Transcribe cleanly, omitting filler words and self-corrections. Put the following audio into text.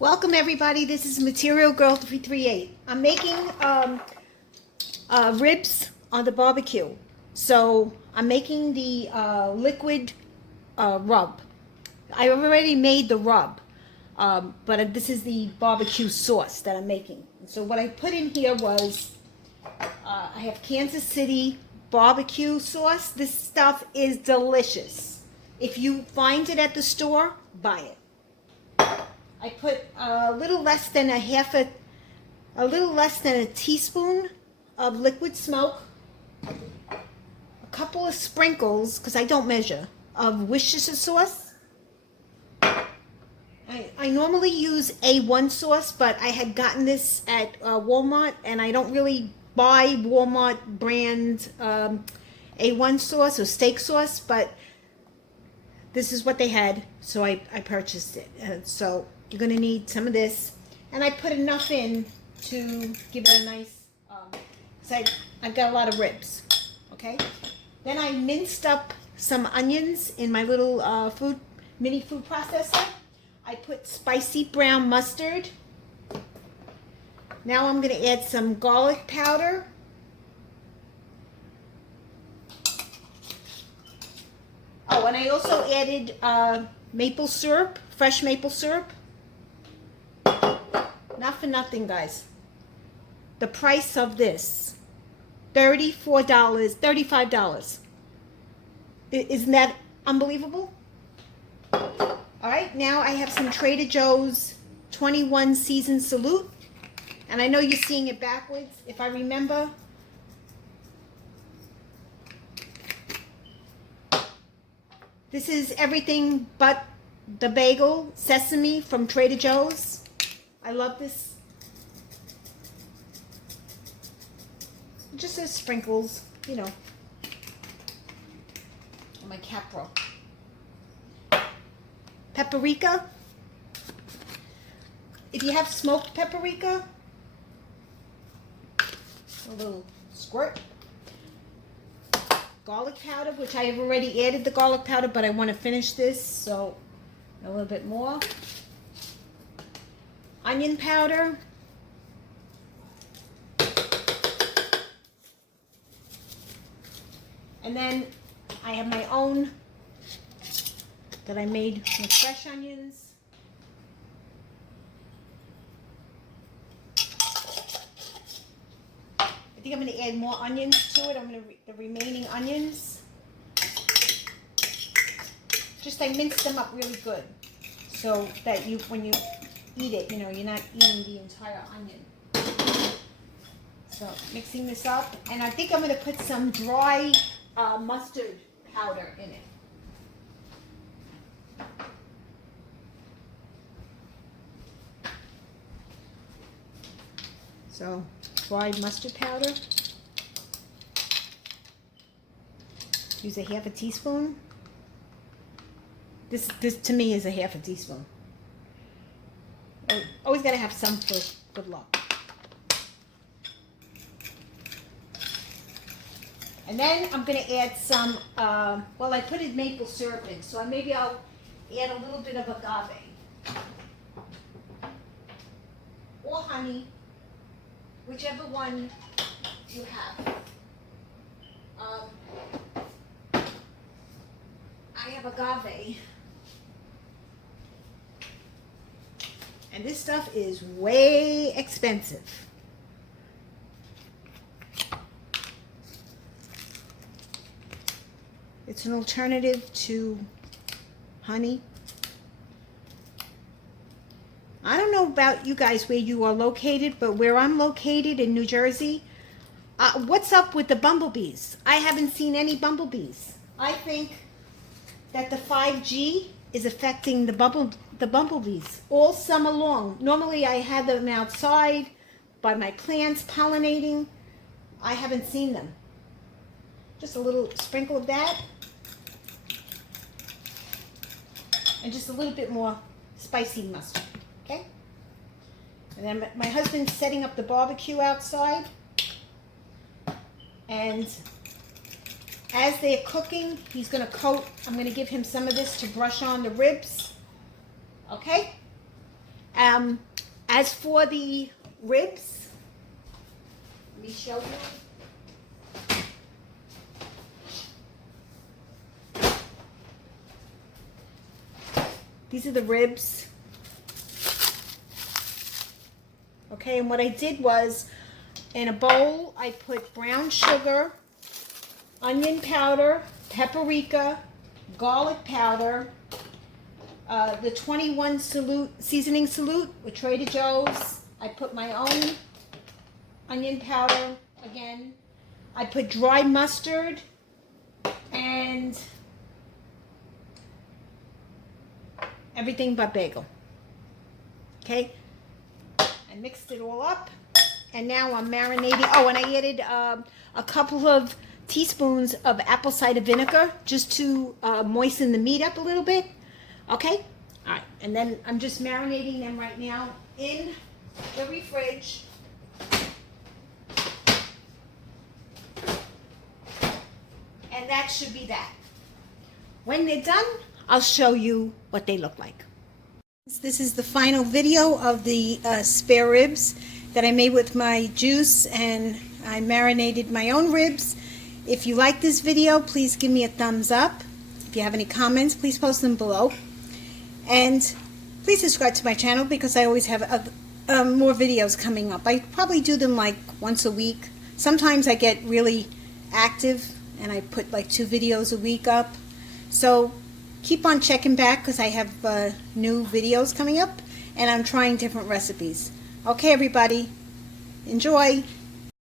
Welcome everybody, this is Material Girl 338. I'm making ribs on the barbecue. So I'm making the liquid rub. I already made the rub, but this is the barbecue sauce that I'm making. So what I put in here was, I have Kansas City barbecue sauce. This stuff is delicious. If you find it at the store, buy it. I put a little less than a teaspoon of liquid smoke, a couple of sprinkles, because I don't measure, of Worcestershire sauce. I normally use A1 sauce, but I had gotten this at Walmart, and I don't really buy Walmart brand A1 sauce or steak sauce, but this is what they had, so I purchased it. So you're going to need some of this, and I put enough in to give it a nice, because I've got a lot of ribs, okay? Then I minced up some onions in my little mini food processor. I put spicy brown mustard. Now I'm going to add some garlic powder. Oh, and I also added maple syrup, fresh maple syrup. Not for nothing, guys. The price of this, $34, $35. Isn't that unbelievable? All right, now I have some Trader Joe's 21 season salute. And I know you're seeing it backwards. If I remember, this is everything but the bagel sesame from Trader Joe's. I love this. Just as sprinkles, you know, on my capro. Paprika. If you have smoked paprika, a little squirt. Garlic powder, which I have already added the garlic powder, but I want to finish this, so a little bit more. Onion powder. And then I have my own that I made with fresh onions. I think I'm going to add more onions to it. I'm going to the remaining onions. Just I minced them up really good, so that when you eat it, you know, you're not eating the entire onion. So mixing this up, and I think I'm going to put some dry mustard powder in it. So dried mustard powder. Use a half a teaspoon. This to me is a half a teaspoon. Always got to have some for good luck. And then I'm going to add some, well, I put in maple syrup in, so maybe I'll add a little bit of agave. Or honey, whichever one you have. I have agave. And this stuff is way expensive. It's an alternative to honey. I don't know about you guys where you are located, but where I'm located in New Jersey, what's up with the bumblebees? I haven't seen any bumblebees. I think that the 5G is affecting the bumblebees all summer long. Normally I had them outside by my plants pollinating. I haven't seen them. Just a little sprinkle of that. And just a little bit more spicy mustard, okay? And then my husband's setting up the barbecue outside. And as they're cooking, he's going to coat, I'm going to give him some of this to brush on the ribs. Okay? As for the ribs, let me show you. These are the ribs. Okay, and what I did was, in a bowl, I put brown sugar, onion powder, paprika, garlic powder, the 21 seasoning salute with Trader Joe's. I put my own onion powder again. I put dry mustard and everything but bagel. Okay, I mixed it all up, and now I'm marinating. Oh, and I added a couple of teaspoons of apple cider vinegar just to moisten the meat up a little bit. Okay, all right, and then I'm just marinating them right now in the fridge. And that should be that. When they're done, I'll show you what they look like. This is the final video of the spare ribs that I made with my juice, and I marinated my own ribs. If you like this video, please give me a thumbs up. If you have any comments, please post them below. And please subscribe to my channel because I always have more videos coming up. I probably do them like once a week. Sometimes I get really active and I put like 2 videos a week up. So keep on checking back because I have new videos coming up and I'm trying different recipes. Okay, everybody, enjoy.